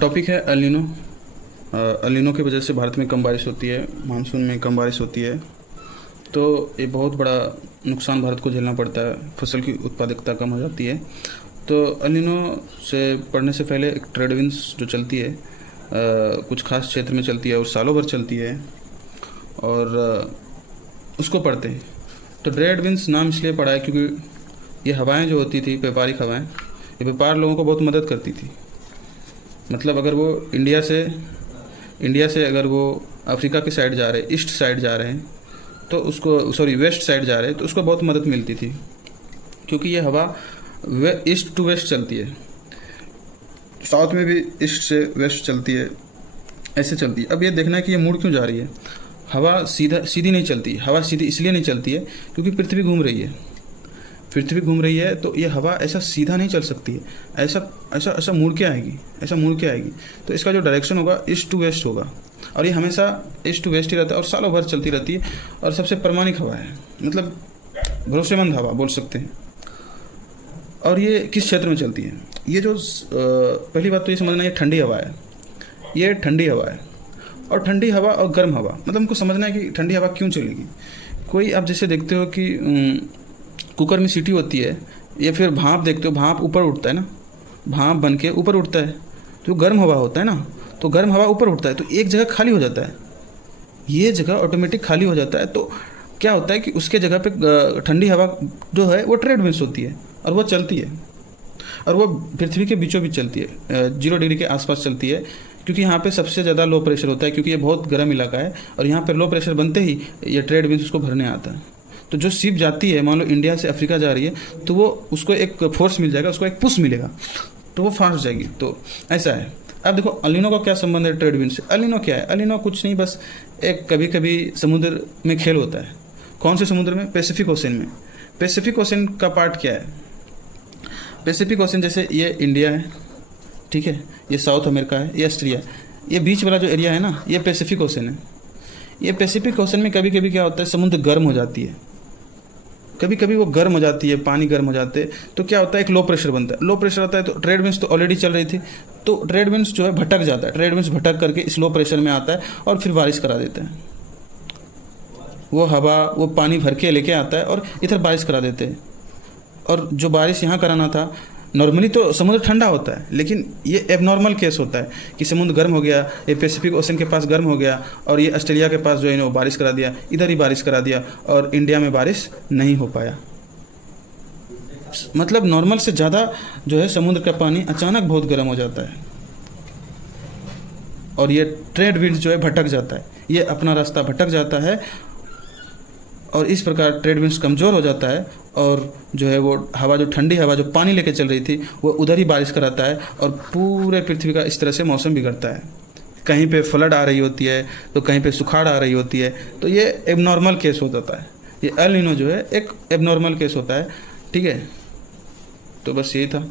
Topic है El Nino. El Nino की वजह से भारत में कम बारिश होती है, मानसून में कम बारिश होती है, तो ये बहुत बड़ा नुकसान भारत को झेलना पड़ता है, फसल की उत्पादकता कम हो जाती है। तो एल नीनो से पढ़ने से पहले एक ट्रेड विंड्स जो चलती है कुछ खास क्षेत्र में चलती है और सालों भर चलती है, और उसको पढ़ते हैं। तो ट्रेड विंड्स नाम इसलिए पड़ा है क्योंकि ये हवाएं जो होती थी, व्यापारिक हवाएं, ये व्यापार लोगों को बहुत मदद करती थी। मतलब अगर वो इंडिया से अगर वो अफ्रीका की साइड जा रहे, ईस्ट साइड जा रहे हैं, तो उसको वेस्ट साइड जा रहे हैं, तो उसको बहुत मदद मिलती थी, क्योंकि ये हवा ईस्ट टू वेस्ट चलती है। साउथ में भी ईस्ट से वेस्ट चलती है, ऐसे चलती है। अब ये देखना है कि ये मुड़ क्यों जा रही है। हवा सीधी नहीं चलती। हवा सीधी इसलिए नहीं चलती है क्योंकि पृथ्वी घूम रही है। पृथ्वी घूम रही है, तो ये हवा ऐसा सीधा नहीं चल सकती है, ऐसा मुड़ के आएगी। तो इसका जो डायरेक्शन होगा ईस्ट टू वेस्ट होगा, और ये हमेशा ईस्ट टू वेस्ट ही रहता है और सालों भर चलती रहती है, और सबसे प्रामाणिक हवा है, मतलब भरोसेमंद हवा बोल सकते हैं। और ये किस क्षेत्र में चलती है? ये जो पहली बात तो ये समझना, ये ठंडी हवा है। ये ठंडी हवा है, और ठंडी हवा और गर्म हवा, मतलब हमको समझना है कि ठंडी हवा क्यों चलेगी। कोई आप जैसे देखते हो कि कुकर में सीटी होती है, या फिर भाप देखते हो, भाप ऊपर उठता है ना, भाप बन के ऊपर उठता है, तो गर्म हवा होता है ना, तो गर्म हवा ऊपर उठता है, तो एक जगह खाली हो जाता है, ये जगह ऑटोमेटिक खाली हो जाता है। तो क्या होता है कि उसके जगह पे ठंडी हवा जो है वो ट्रेड विंड्स होती है, और वो चलती है, और वो पृथ्वी के बीचों बीच चलती है, 0 डिग्री के आसपास चलती है, क्योंकि यहाँ पे सबसे ज़्यादा लो प्रेशर होता है, क्योंकि ये बहुत गर्म इलाका है, और यहाँ पर लो प्रेशर बनते ही ये ट्रेड विंड्स उसको भरने आता है। तो जो शिप जाती है, मान लो इंडिया से अफ्रीका जा रही है, तो वो उसको एक फोर्स मिल जाएगा, उसको एक पुश मिलेगा, तो वो फास्ट जाएगी। तो ऐसा है। अब देखो एल नीनो का क्या संबंध है ट्रेड विंड से? एल नीनो क्या है? एल नीनो कुछ नहीं, बस एक कभी कभी समुद्र में खेल होता है। कौन से समुद्र में? पैसिफिक ओशन में। पैसिफिक ओशन का पार्ट क्या है? पैसिफिक ओशन जैसे ये इंडिया है, ठीक है, ये साउथ अमेरिका है, ये ऑस्ट्रेलिया है, ये बीच वाला जो एरिया है ना, ये पैसिफिक ओशन है। ये पैसिफिक ओशन में कभी कभी क्या होता है, समुद्र गर्म हो जाती है, कभी कभी वो गर्म हो जाती है, पानी गर्म हो जाते हैं, तो क्या होता है, एक लो प्रेशर बनता है। लो प्रेशर आता है, तो ट्रेड विंड्स तो ऑलरेडी चल रही थी, तो ट्रेड विंड्स जो है भटक जाता है, ट्रेड विंड्स भटक करके इस लो प्रेशर में आता है और फिर बारिश करा देता है। वो हवा, वो पानी भर के लेके आता है और इधर बारिश करा देते हैं। और जो बारिश यहाँ कराना था, नॉर्मली तो समुद्र ठंडा होता है, लेकिन ये एबनॉर्मल केस होता है कि समुद्र गर्म हो गया, ये पैसिफिक ओशन के पास गर्म हो गया, और ये ऑस्ट्रेलिया के पास जो है ना बारिश करा दिया, इधर ही बारिश करा दिया, और इंडिया में बारिश नहीं हो पाया। मतलब नॉर्मल से ज़्यादा जो है समुद्र का पानी अचानक बहुत गर्म हो जाता है, और ये ट्रेड विंड जो है भटक जाता है, ये अपना रास्ता भटक जाता है, और इस प्रकार ट्रेड विंड्स कमज़ोर हो जाता है, और जो है वो हवा, जो ठंडी हवा जो पानी लेके चल रही थी, वो उधर ही बारिश कराता है, और पूरे पृथ्वी का इस तरह से मौसम बिगड़ता है। कहीं पे फ्लड आ रही होती है, तो कहीं पे सुखाड़ आ रही होती है, तो ये एबनॉर्मल केस हो जाता है। ये एल नीनो जो है एक एबनॉर्मल केस होता है, ठीक है। तो बस यही था।